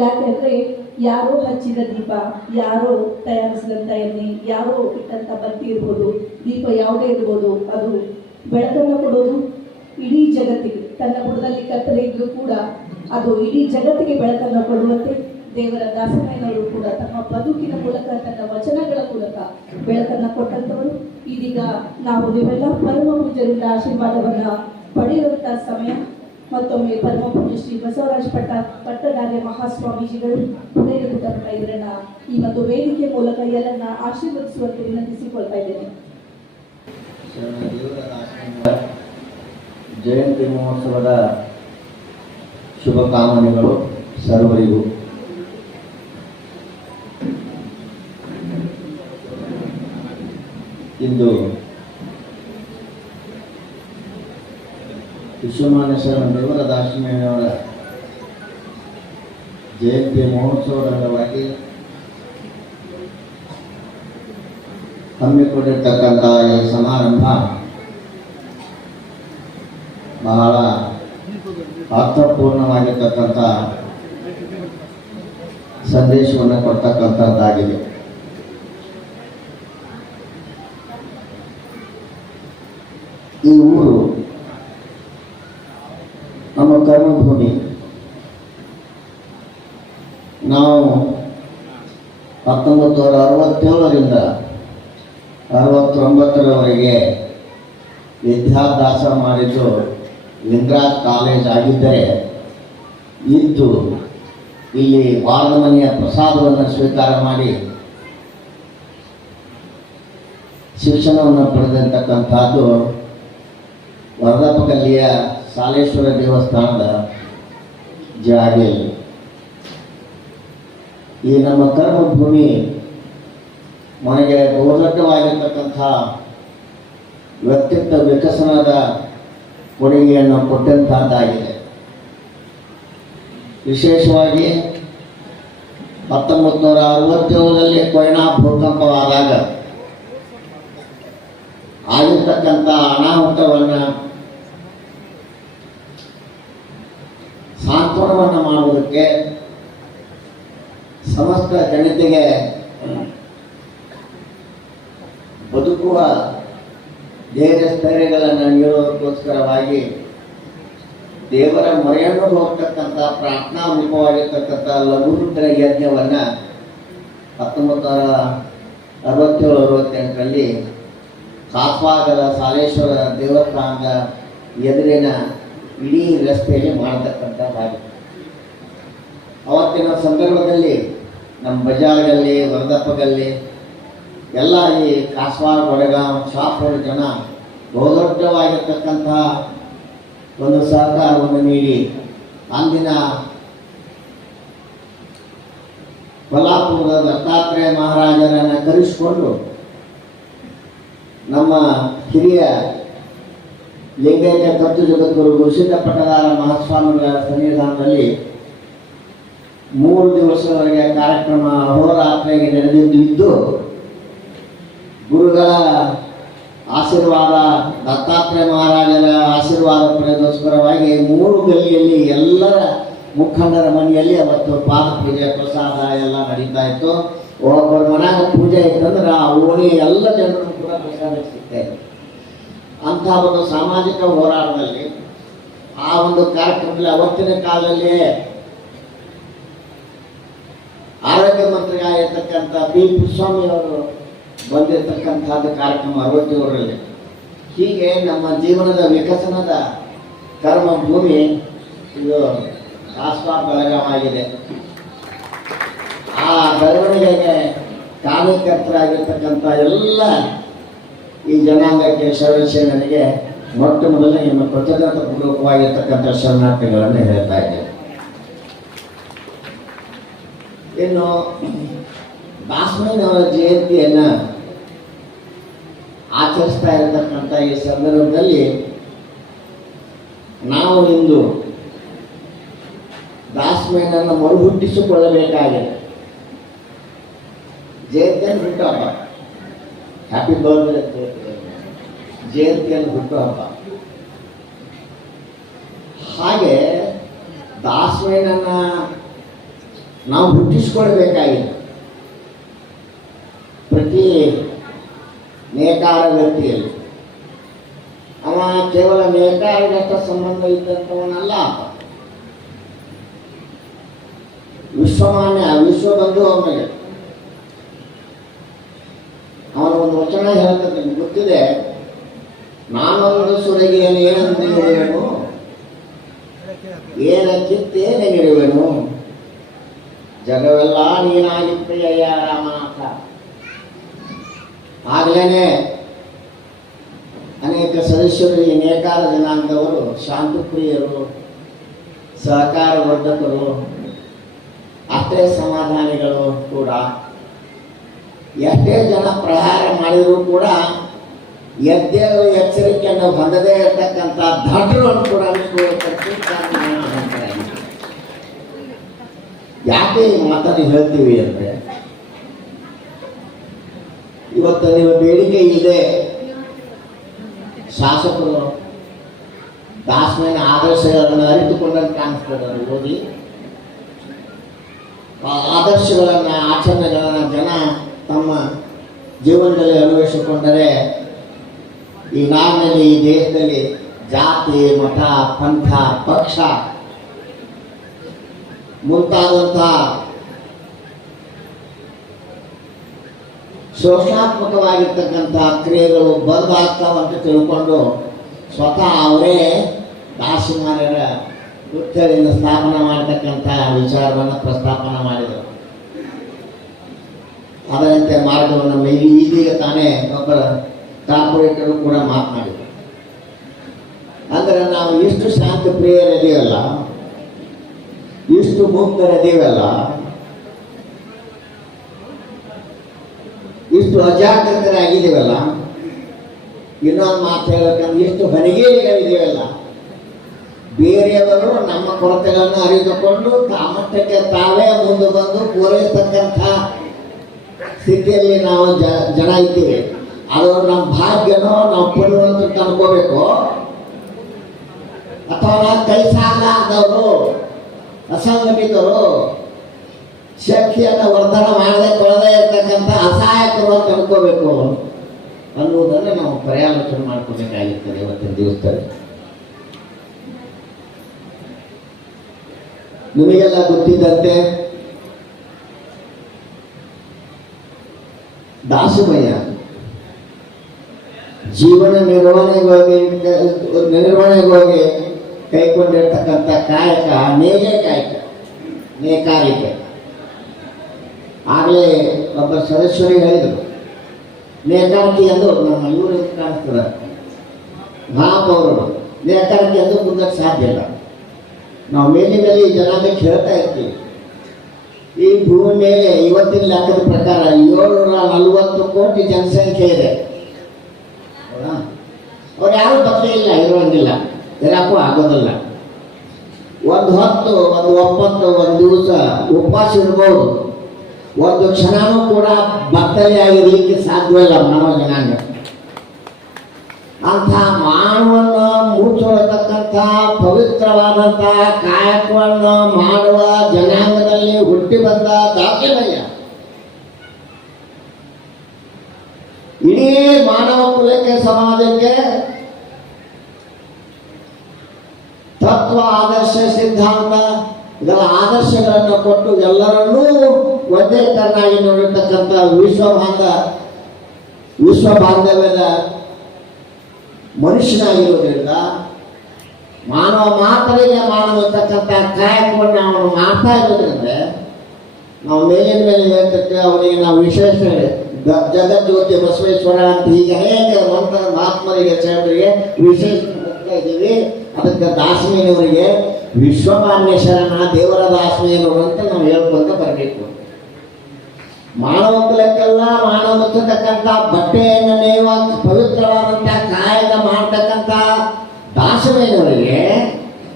ಯಾಕೆಂದ್ರೆ ಯಾರೋ ಹಚ್ಚಿದ ದೀಪ, ಯಾರೋ ತಯಾರಿಸಿದಂಥ ಎಣ್ಣೆ, ಯಾರೋ ಇಟ್ಟಂಥ ಬತ್ತಿ ಇರ್ಬೋದು, ದೀಪ ಯಾವುದೇ ಇರ್ಬೋದು, ಅದು ಬೆಳಕನ್ನು ಕೊಡೋದು ಇಡೀ ಜಗತ್ತಿಗೆ. ತನ್ನ ಬುಡದಲ್ಲಿ ಕತ್ತಲೆ ಇದ್ರೂ ಕೂಡ ಅದು ಇಡೀ ಜಗತ್ತಿಗೆ ಬೆಳಕನ್ನು ಕೊಡುವಂತೆ ದೇವರ ದಾಸನಾಯನವರು ಕೂಡ ತಮ್ಮ ಬದುಕಿನ ಮೂಲಕ, ತನ್ನ ವಚನಗಳ ಮೂಲಕ ಬೆಳಕನ್ನು ಕೊಟ್ಟಂತವರು. ಇದೀಗ ನಾವು ನೀವೆಲ್ಲ ಪರಮ ಪೂಜರಿಂದ ಆಶೀರ್ವಾದವನ್ನು ಪಡೆಯುವಂಥ ಸಮಯ. ಮತ್ತೊಮ್ಮೆ ಪರಮ ಪೂಜ್ಯ ಶ್ರೀ ಬಸವರಾಜ್ ಪಟ್ಟ ಪಟ್ಟದಾರ್ಯ ಮಹಾಸ್ವಾಮೀಜಿಗಳು ಇವರನ್ನ ಈ ಒಂದು ವೇದಿಕೆ ಮೂಲಕ ಎಲ್ಲರನ್ನ ಆಶೀರ್ವದಿಸುವಂತೆ ವಿನಂತಿಸಿಕೊಳ್ತಾ ಇದ್ದೇನೆ. ಜಯಂತಿ ಮಹೋತ್ಸವದ ಶುಭಕಾಮನೆಗಳು ಸರ್ವರಿಗೂ. ಇಂದು ವಿಶ್ವಮಾನ್ಯ ಶರಣ ದೇವರ ದಾಕ್ಷಿಣ್ಯವರ ಜಯಂತಿ ಮಹೋತ್ಸವದ ಅಂಗವಾಗಿ ಹಮ್ಮಿಕೊಂಡಿರ್ತಕ್ಕಂಥ ಈ ಸಮಾರಂಭ ಬಹಳ ಅರ್ಥಪೂರ್ಣವಾಗಿರ್ತಕ್ಕಂಥ ಸಂದೇಶವನ್ನು ಕೊಡ್ತಕ್ಕಂಥದ್ದಾಗಿದೆ ಈ ಊರು ನಮ್ಮ ಕರ್ಮಭೂಮಿ ನಾವು ಹತ್ತೊಂಬತ್ತು ನೂರ ಅರವತ್ತೇಳರಿಂದ ಅರವತ್ತೊಂಬತ್ತರವರೆಗೆ ವಿದ್ಯಾಭ್ಯಾಸ ಮಾಡಿದ್ದು ಲಿಂಗರಾಜ್ ಕಾಲೇಜ್ ಆಗಿದ್ದರೆ ಇದ್ದು ಇಲ್ಲಿ ವಾರದ ಮನೆಯ ಪ್ರಸಾದವನ್ನು ಸ್ವೀಕಾರ ಮಾಡಿ ಶಿಕ್ಷಣವನ್ನು ಪಡೆದಿರ್ತಕ್ಕಂಥದ್ದು ವರದಪ್ಪಗಲ್ಲಿಯ ಸಾಲೇಶ್ವರ ದೇವಸ್ಥಾನದ ಜಾಗೆಯಲ್ಲಿ ಈ ನಮ್ಮ ಕರ್ಮಭೂಮಿ ಮನೆಗೆ ಬಹುದೊಡ್ಡವಾಗಿರ್ತಕ್ಕಂಥ ವ್ಯಕ್ತಿತ್ವ ವಿಕಸನದ ಕೊಡುಗೆಯನ್ನು ಕೊಟ್ಟಂತಹದ್ದಾಗಿದೆ ವಿಶೇಷವಾಗಿ ಹತ್ತೊಂಬತ್ತು ನೂರ ಅರವತ್ತೇಳರಲ್ಲಿ ಕೊಯ್ನಾ ಭೂಕಂಪವಾದಾಗ ಆಗಿರ್ತಕ್ಕಂಥ ಅನಾಹುತವನ್ನು ಸಾಂತ್ವನವನ್ನು ಮಾಡುವುದಕ್ಕೆ ಸಮಸ್ತ ಜನತೆಗೆ ಬದುಕುವ ಧೈರ್ಯ ಸ್ಥೈರ್ಯಗಳನ್ನು ನೀಡೋದಕ್ಕೋಸ್ಕರವಾಗಿ ದೇವರ ಮೊರೆಯನ್ನು ಹೋಗ್ತಕ್ಕಂಥ ಪ್ರಾರ್ಥನಾ ರೂಪವಾಗಿರ್ತಕ್ಕಂಥ ಲಘುರುದ್ರ ಯಜ್ಞವನ್ನು ಹತ್ತೊಂಬತ್ತು ನೂರ ಅರವತ್ತೇಳು, ಅರವತ್ತೆಂಟರಲ್ಲಿ ಕಾಪಾಗದ ಸಾಲೇಶ್ವರ ದೇವಸ್ಥಾನದ ಎದುರಿನ ಇಡೀ ರಸ್ತೆಯಲ್ಲಿ ಮಾಡತಕ್ಕಂಥದ್ದಾಗಿದೆ ಅವತ್ತಿನ ಸಂದರ್ಭದಲ್ಲಿ ನಮ್ಮ ಬಜಾರ್ಗಲ್ಲಿ, ವರದಪ್ಪಗಲ್ಲಿ, ಎಲ್ಲ ಈ ಕಾಸ್ವಾರ ಬಡಗಾಂವ್ ಶಾಪುರ ಜನ ಬಹುದೊಡ್ಡವಾಗಿರ್ತಕ್ಕಂತಹ ಒಂದು ಸಹಕಾರವನ್ನು ನೀಡಿ ಅಂದಿನ ಕೊಲ್ಲಾಪುರದ ದತ್ತಾತ್ರೇಯ ಮಹಾರಾಜರನ್ನು ಕರೆಸಿಕೊಂಡು ನಮ್ಮ ಹಿರಿಯ ಲಿಂಗೈಕ್ಯ ತತ್ವ ಜಗದ್ಗುರು ಗುರುಸಿದ್ಧ ಪಟ್ಟದಾರ ಮಹಾಸ್ವಾಮಿಗಳ ಸನ್ನಿಧಾನದಲ್ಲಿ ಮೂರು ದಿವಸದವರೆಗೆ ಕಾರ್ಯಕ್ರಮ ಅಹೋರಾತ್ರಿಗೆ ನಡೆದಿದ್ದು ಇದ್ದು, ಗುರುಗಳ ಆಶೀರ್ವಾದ, ದತ್ತಾತ್ರೇಯ ಮಹಾರಾಜರ ಆಶೀರ್ವಾದ ಪಡೆಯೋಸ್ಕರವಾಗಿ ಮೂರು ಗಲ್ಲಿಯಲ್ಲಿ ಎಲ್ಲರ ಮುಖಂಡರ ಮನೆಯಲ್ಲಿ ಅವತ್ತು ಪಾದ ಪೂಜೆ, ಪ್ರಸಾದ ಎಲ್ಲ ನಡೀತಾ ಇತ್ತು. ಒಬ್ಬರ ಮನ್ಯಾಗ ಪೂಜೆ ಇತ್ತಂದ್ರೆ ಆ ಓಣಿ ಎಲ್ಲ ಜನರು ಕೂಡ ಪ್ರಸಾದ ಸಿಗ್ತಾ ಇತ್ತು. ಅಂಥ ಒಂದು ಸಾಮಾಜಿಕ ಹೋರಾಟದಲ್ಲಿ ಆ ಒಂದು ಕಾರ್ಯಕ್ರಮದಲ್ಲಿ ಅವತ್ತಿನ ಕಾಲದಲ್ಲಿ ಆರೋಗ್ಯ ಮಂತ್ರಿ ಆಗಿರ್ತಕ್ಕಂಥ ಬಿ ಪುಸ್ವಾಮಿ ಅವರು ಬಂದಿರತಕ್ಕಂಥದ್ದು ಕಾರ್ಯಕ್ರಮ ಅರವತ್ತೇಳರಲ್ಲಿ. ಹೀಗೆ ನಮ್ಮ ಜೀವನದ ವಿಕಸನದ ಕರ್ಮ ಭೂಮಿ ಇದು ಶಾಸ್ತ್ರ ಬೆಳಗಾವಾಗಿದೆ. ಆ ಬೆಳವಣಿಗೆಗೆ ಕಾರ್ಯಕರ್ತರಾಗಿರ್ತಕ್ಕಂಥ ಎಲ್ಲ ಈ ಜನಾಂಗಕ್ಕೆ ಶರಣರಿಗೆ ಮೊಟ್ಟ ಮೊದಲನೇ ನಿಮ್ಮ ಕೃತಜ್ಞತಾ ಪೂರ್ವಕವಾಗಿರ್ತಕ್ಕಂಥ ಶರಣಾರ್ಥಿಗಳನ್ನು ಹೇಳ್ತಾ ಇದ್ದೇನೆ. ಇನ್ನು ದಾಸಮಯ್ಯನವರ ಜಯಂತಿಯನ್ನ ಆಚರಿಸ್ತಾ ಇರತಕ್ಕಂಥ ಈ ಸಂದರ್ಭದಲ್ಲಿ ನಾವು ಇಂದು ದಾಸಮಯ್ಯನನ್ನು ಮರುಹುಟ್ಟಿಸಿಕೊಳ್ಳಬೇಕಾಗಿದೆ. ಜಯಂತಿಯನ್ನು ಹುಟ್ಟುಹಬ್ಬ ಹ್ಯಾಪಿ ಬರ್ತ್ಡೇ ಜಯಂತಿಯನ್ನು ಹುಟ್ಟುಹಬ್ಬ ಹಾಗೆ ದಾಸಮಯ್ಯನನ್ನ ನಾವು ಹುಟ್ಟಿಸ್ಕೊಳ್ಬೇಕಾಗಿದೆ ಪ್ರತಿ ನೇಕಾರ ವ್ಯಕ್ತಿಯಲ್ಲಿ. ಅವ ಕೇವಲ ನೇಕಾರಗಷ್ಟ ಸಂಬಂಧ ಇದ್ದಂಥವನಲ್ಲ ವಿಶ್ವಮಾನ್ಯ, ವಿಶ್ವಬಂಧು ಅವನಿಗೆ. ಅವನ ಒಂದು ವಚನ ಹೇಳ್ತದೆ ಗೊತ್ತಿದೆ? ನಾನೊಂದು ಸುರಗಿಯನ್ನು ಏನಂತ ಹೇಳುವೆನು ಏನ ಕಿತ್ತೇನೆ ನಿಡುವೆನು ಜಗವೆಲ್ಲ ರಾಮ ರಾಮನಾಥ ಆಗ್ಲೇನೆ ಅನೇಕ ಸದಸ್ಯರು ಈ ನೇಕಾರ ಜನಾಂಗದವರು ಶಾಂತಿಪ್ರಿಯರು ಸಹಕಾರ ವರ್ಧಕರು, ಅಷ್ಟೇ ಸಮಾಧಾನಿಗಳು ಕೂಡ. ಎಷ್ಟೇ ಜನ ಪ್ರಹಾರ ಮಾಡಿದರೂ ಕೂಡ ಎದ್ದೇಳು ಎಚ್ಚರಿಕೆಯನ್ನು ಹೊಂದದೇ ಇರತಕ್ಕಂಥ ದಡ್ರು ಕೂಡ ಯಾಕೆ ಈ ಮಾತನ್ನು ಹೇಳ್ತೀವಿ ಅಂದ್ರೆ, ಇವತ್ತು ನಿಮ್ಮ ಬೇಡಿಕೆ ಇದೆ ಶಾಸಕರು ದಾಸನ ಆದರ್ಶಗಳನ್ನು ಅರಿತುಕೊಂಡಂತೆ ಕಾಣಿಸ್ತಾರೆ ಓದಿ, ಆ ಆದರ್ಶಗಳನ್ನು, ಆಚರಣೆಗಳನ್ನು ಜನ ತಮ್ಮ ಜೀವನದಲ್ಲಿ ಅಳವಡಿಸಿಕೊಂಡರೆ ಈ ನಾಡಿನಲ್ಲಿ, ಈ ದೇಶದಲ್ಲಿ ಜಾತಿ, ಮಠ, ಪಂಥ, ಪಕ್ಷ ಮುಂತಾದಂತಹ ಶೋಷಾತ್ಮಕವಾಗಿರ್ತಕ್ಕಂಥ ಕ್ರಿಯೆಗಳು ಬಂದ್ ಅಂತ ತಿಳ್ಕೊಂಡು ಸ್ವತಃ ಅವರೇ ದಾಸಿಮಾರ್ಯರ ವೃತ್ತಿಯಿಂದ ಸ್ಥಾಪನೆ ಮಾಡತಕ್ಕಂಥ ವಿಚಾರವನ್ನು ಪ್ರಸ್ತಾಪನೆ ಮಾಡಿದರು. ಅದರಂತೆ ಮಾರ್ಗವನ್ನು ಈಗೀಗ ತಾನೇ ಒಬ್ಬ ಕಾರ್ಪೊರೇಟರು ಕೂಡ ಮಾತನಾಡಿದರು ಅಂದರೆ ನಾವು ಎಷ್ಟು ಶಾಂತಿ ಪ್ರಿಯರಿದೀವಲ್ಲ ಇಷ್ಟು ಮುಕ್ತರದೀವಲ್ಲ ಇಷ್ಟು ಅಜಾಗ್ರತರಾಗಿದ್ದೀವಲ್ಲ? ಇನ್ನೊಂದು ಮಾತು ಹೇಳ್ಬೇಕಂದ್ರೆ ಇಷ್ಟು ಹೊರಗೇರಿಗಳಿದ್ದೀವಲ್ಲ ಬೇರೆಯವರು ನಮ್ಮ ಕೊರತೆಗಳನ್ನು ಅರಿತುಕೊಂಡು ತಾಮಟ್ಟಕ್ಕೆ ತಾವೇ ಮುಂದೆ ಬಂದು ಪೂರೈಸ್ತಕ್ಕಂಥ ಸ್ಥಿತಿಯಲ್ಲಿ ನಾವು ಜನ ಇದ್ದೀವಿ. ಅದು ನಮ್ಮ ಭಾಗ್ಯನೋ ನಾವು ಪುಣ್ಯವಂತ ಅನ್ಕೋಬೇಕು. ಅಥವಾ ಕೈ ಸಾಲಾದವರು ಅಸಂಘಟಿತರು ಶಕ್ತಿಯನ್ನು ವರ್ಧನ ಮಾಡದೆ ಕೊಡದೇ ಇರತಕ್ಕಂಥ ಅಸಹಾಯಕರು ಅಂತ ಅನ್ಕೋಬೇಕು ಅನ್ನುವುದನ್ನು ನಾವು ಪರ್ಯಾಲೋಚನೆ ಮಾಡ್ಕೋಬೇಕಾಗಿರ್ತದೆ ಇವತ್ತಿನ ದಿವಸದಲ್ಲಿ. ನಿಮಗೆಲ್ಲ ಗೊತ್ತಿದ್ದಂತೆ ದಾಸಮಯ ಜೀವನ ನಿರ್ವಹಣೆಗಾಗಿ ನಿರ್ವಹಣೆಗಾಗಿ ಕೈಗೊಂಡಿರ್ತಕ್ಕಂಥ ಕಾಯಕ ಮೇಲೆ ಕಾಯಕ ನೇಕಾರಿಕೆ ಆಗಲೇ ಒಬ್ಬ ಸದಸ್ಯರಿಗೆ ಹೇಳಿದರು ನೇಕಾರಿಕೆ ಎಂದು ನಮ್ಮ ಇವರು ಕಾಣಿಸ್ತದೆ ಮಹಾಪೌರರು ನೇಕಾರಿಕೆ ಎಂದು ಮುಂದಕ್ಕೆ ಸಾಧ್ಯ ಇಲ್ಲ. ನಾವು ಮೇಲಿನಲ್ಲಿ ಈ ಜನಾಂಗಕ್ಕೆ ಹೇಳ್ತಾ ಇರ್ತೀವಿ. ಈ ಭೂಮಿ ಮೇಲೆ ಇವತ್ತಿನ ಲೆಕ್ಕದ ಪ್ರಕಾರ ಏಳ್ನೂರ ನಲವತ್ತು ಕೋಟಿ ಜನಸಂಖ್ಯೆ ಇದೆ ಹೌದಾ? ಅವ್ರು ಯಾರು ಬದಲಿಲ್ಲ ಇರಕ್ಕೂ ಆಗೋದಿಲ್ಲ. ಒಂದು ಹೊತ್ತು, ಒಂದು ಒಪ್ಪತ್ತು, ಒಂದು ದಿವಸ ಉಪವಾಸ ಇರ್ಬೋದು. ಒಂದು ಕ್ಷಣನೂ ಕೂಡ ಬತ್ತಲೆ ಆಗಿರ್ಲಿಕ್ಕೆ ಸಾಧ್ಯವಿಲ್ಲ ಮಾನವ ಜನಾಂಗ ಅಂಥ ಮಾನವನ ಮುಚ್ಚೊಳತಕ್ಕಂಥ ಪವಿತ್ರವಾದಂಥ, ಕಾಯಕವನ್ನು ಮಾಡುವ ಜನಾಂಗದಲ್ಲಿ ಹುಟ್ಟಿ ಬಂದ ದಾಖಲೆಯ ಇಡೀ ಮಾನವ ಕುಲಕ್ಕೆ, ಸಮಾಜಕ್ಕೆ ತತ್ವ ಆದರ್ಶ ಸಿದ್ಧಾಂತ ಇದರ ಆದರ್ಶಗಳನ್ನು ಕೊಟ್ಟು ಎಲ್ಲರನ್ನೂ ಒಂದೇ ತರನಾಗಿ ನೋಡಿರ್ತಕ್ಕಂಥ ವಿಶ್ವ ಬಾಂಧ ವಿಶ್ವ ಬಾಂಧವ್ಯದ ಮನುಷ್ಯನಾಗಿರೋದ್ರಿಂದ ಮಾನವ ಮಾತರಿಗೆ ಮಾಡತಕ್ಕಂಥ ಕಾಯಕವನ್ನು ಅವನು ಮಾಡ್ತಾ ಇರೋದ್ರಿಂದ ನಾವು ಮೇಲಿನ ಮೇಲೆ ಹೇಳ್ತಿರ್ತೇವೆ ಅವನಿಗೆ ನಾವು ವಿಶೇಷ ಜಗಜ್ಯೋತಿ ಬಸವೇಶ್ವರ ಅಂತ ಈಗ ಅನೇಕ ಮಂತ್ರ ಮಹಾತ್ಮರಿಗೆ ಚೇತರಿಗೆ ವಿಶೇಷ ಇದ್ದೀವಿ. ಅದಕ್ಕೆ ದಾಸಮೇನವರಿಗೆ ವಿಶ್ವಮಾನ್ಯ ಶರಣ ದೇವರ ದಾಸನೇ ಅಂತ ನಾವು ಹೇಳ್ಕೊಂತ ಬರಬೇಕು. ಮಾನವ ಕುಲಕ್ಕೆಲ್ಲ ಮಾನವ ಮುಚ್ಚತಕ್ಕಂಥ ಬಟ್ಟೆಯನ್ನು ನೇವ ಪವಿತ್ರವಾದಂಥ ಕಾಯಕ ಮಾಡ್ತಕ್ಕಂಥ ದಾಸವೇನವರಿಗೆ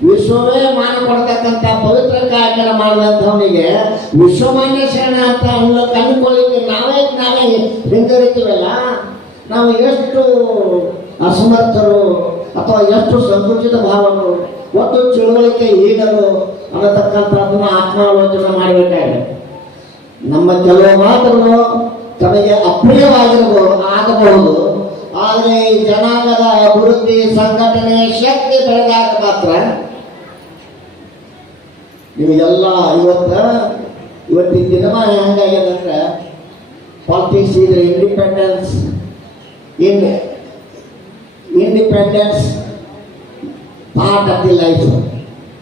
ವಿಶ್ವವೇ ಮಾನ ಕೊಡ್ತಕ್ಕಂಥ ಪವಿತ್ರ ಕಾಯಕನ ಮಾಡಿದಂಥವನಿಗೆ ವಿಶ್ವಮಾನ್ಯ ಶರಣ ಅಂತ ಅವನ್ನ ಕಂಡುಕೊಳ್ಳಿಕ್ಕೆ ನಾವೇ ನಾವೇ ಹಿಂಗರಿತೀವಲ್ಲ? ನಾವು ಎಷ್ಟು ಅಸಮರ್ಥರು ಅಥವಾ ಎಷ್ಟು ಸಂಕುಚಿತ ಭಾವಗಳು ಒಂದು ತಿಳುವಳಿಕೆ ಈಗಲು ಅನ್ನತಕ್ಕಂಥದ್ದನ್ನು ಆತ್ಮಾಲೋಚನೆ ಮಾಡಬೇಕಾಗಿದೆ ನಮ್ಮ ಕೆಲವು ಮಾತುಗಳು ತಮಗೆ ಅಪ್ರಿಯವಾಗಿರಬಹುದು, ಆಗಬಹುದು. ಆದರೆ ಈ ಜನಾಂಗದ ಅಭಿವೃದ್ಧಿ ಸಂಘಟನೆ ಶಕ್ತಿ ಬೆಳೆದಾಗ ಮಾತ್ರ ನಿಮಗೆಲ್ಲ ಇವತ್ತ ಇವತ್ತಿನ ದಿನಮಾನ ಹೆಂಗಾಗ್ಯದಂದ್ರೆ ಪಾಲಿಟಿಕ್ಸ್ ಇದ್ರೆ independence in independence part life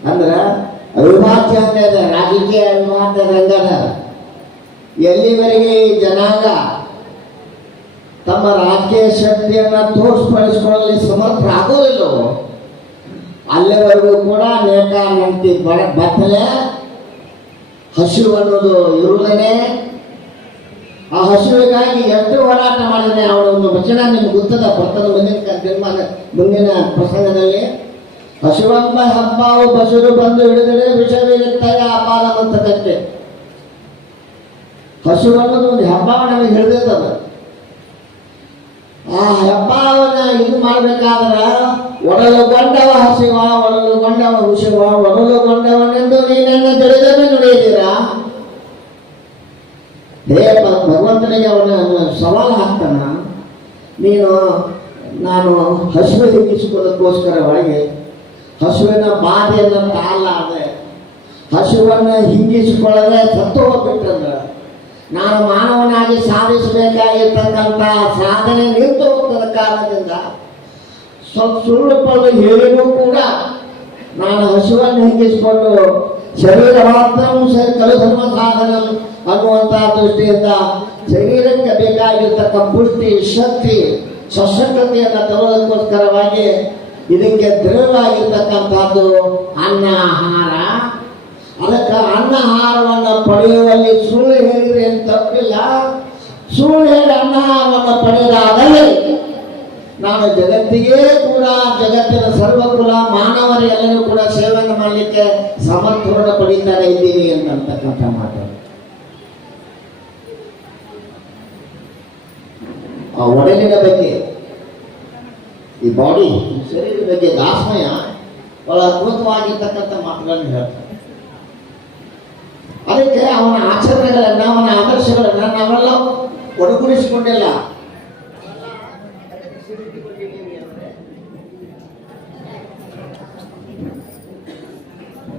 ಅಂದ್ರೆ ಅವಿಭಾಜ್ಯ ಹಂಗದ ರಾಜಕೀಯ ಅವಿಭಾಜ್ಯದ ರಂಗನ ಎಲ್ಲಿವರೆಗೆ ಈ ಜನಾಂಗ ತಮ್ಮ ರಾಜಕೀಯ ಶಕ್ತಿಯನ್ನ ಸಮರ್ಥ ಸಮರ್ಥರಾಗೋದಿಲ್ಲವೋ ಅಲ್ಲಿವರೆಗೂ ಕೂಡ ನೇಕ ನಂಟಿ ಬಡ ಬತ್ತಲೆ ಹಸಿವು ಅನ್ನೋದು ಇರುವುದನ್ನೇ, ಆ ಹಸಿವಿಗಾಗಿ ಎಷ್ಟು ಹೋರಾಟ ಮಾಡಿದ್ರೆ ಅವರ ಒಂದು ವಚನ ನಿಮ್ಗೆ ಗೊತ್ತದ? ಬರ್ತದ ಮುಂದಿನ ಮುಂದಿನ ಪ್ರಸಂಗದಲ್ಲಿ. ಹಸಿವೆಂಬ ಹಬ್ಬವು ಬಸುರು ಬಂದು ಹಿಡಿದರೆ ಅಪಾದ ಅಂತಕ್ಕಂತೆ ಹಸಿವು ಅನ್ನೋದು ಒಂದು ಹಬ್ಬ ನಮಗೆ ಹಿಡಿದಿರ್ತದ. ಆ ಹಬ್ಬವನ್ನ ಇದು ಮಾಡ್ಬೇಕಾದ್ರ ಒಡಲುಗೊಂಡವ ಹಸಿವ ಒಡಲುಗೊಂಡವ ಹುಸಿವ ಒಡಲುಗೊಂಡವನೆಂದು ನೀನನ್ನು ತಿಳಿದನ್ನು ನುಡಿಯಿದ್ದೀರಾ ಹೇ ಭಗವಂತನಿಗೆ ಅವನ ಸವಾಲು ಹಾಕ್ತಾನ ನೀನು, ನಾನು ಹಸುವೆ ಹಿಂಗಿಸಿಕೊಳ್ಳೋದಕ್ಕೋಸ್ಕರವಾಗಿ ಹಸುವಿನ ಬಾಧೆಯನ್ನು ತಾಳಲಾರದೆ, ಹಸುವನ್ನು ಹಿಂಗಿಸಿಕೊಳ್ಳದೆ ಸತ್ತು ಹೋಗ್ಬಿಟ್ಟಂದ್ರೆ ನಾನು ಮಾನವನಾಗಿ ಸಾಧಿಸಬೇಕಾಗಿರ್ತಕ್ಕಂಥ ಸಾಧನೆ ನಿಂತು ಹೋಗ್ತದ ಕಾರಣದಿಂದ ಸ್ವಲ್ಪ ಸುಳ್ಳು ಪಳ್ಳು ಹೇಳಿನೂ ಕೂಡ ನಾನು ಹಸುವನ್ನು ಹಿಂಗಿಸಿಕೊಂಡು ಶರೀರ ಸರಿ ಕಲಧರ್ಮ ಸಾಧನ ಅನ್ನುವಂಥ ದೃಷ್ಟಿಯಿಂದ ಶರೀರಕ್ಕೆ ಬೇಕಾಗಿರ್ತಕ್ಕ ಪುಷ್ಟಿ, ಶಕ್ತಿ, ಸಶಕ್ತತೆಯನ್ನು ತರೋದಕ್ಕೋಸ್ಕರವಾಗಿ ಇದಕ್ಕೆ ದೃಢವಾಗಿರ್ತಕ್ಕಂಥದ್ದು ಅನ್ನ ಆಹಾರ ಅದಕ್ಕೆ ಅನ್ನ ಆಹಾರವನ್ನು ಪಡೆಯುವಲ್ಲಿ ಸುಳ್ಳು ಹೇಳಿದ್ರೆ ಏನು ತಪ್ಪಿಲ್ಲ. ಸುಳ್ಳು ಹೇಳಿ ಅನ್ನ ಆಹಾರವನ್ನು ಪಡೆಯಲಾದರೆ ನಾನು ಜಗತ್ತಿಗೆ ಕೂಡ, ಜಗತ್ತಿನ ಸರ್ವಕುಲ ಮಾನವರೆಲ್ಲರೂ ಕೂಡ ಸೇವನೆ ಮಾಡಲಿಕ್ಕೆ ಸಮರ್ಥವನ್ನು ಪಡೀತಾರೆ ಇದ್ದೀನಿ ಅಂತಕ್ಕಂಥ ಮಾತು. ಆ ಒಡಲಿನ ಬಗ್ಗೆ ಈ ಬಾಡಿ ಶರೀರದ ಬಗ್ಗೆ ದಾಸಮಯ ಬಹಳ ಅದ್ಭುತವಾಗಿರ್ತಕ್ಕಂಥ ಮಾತುಗಳನ್ನು ಹೇಳ್ತಾರೆ. ಅದಕ್ಕೆ ಅವನ ಆಚರಣೆಗಳನ್ನ, ಅವನ ಆದರ್ಶಗಳನ್ನ ನಾವೆಲ್ಲ ಒಡಗೂಡಿಸಿಕೊಂಡಿಲ್ಲ.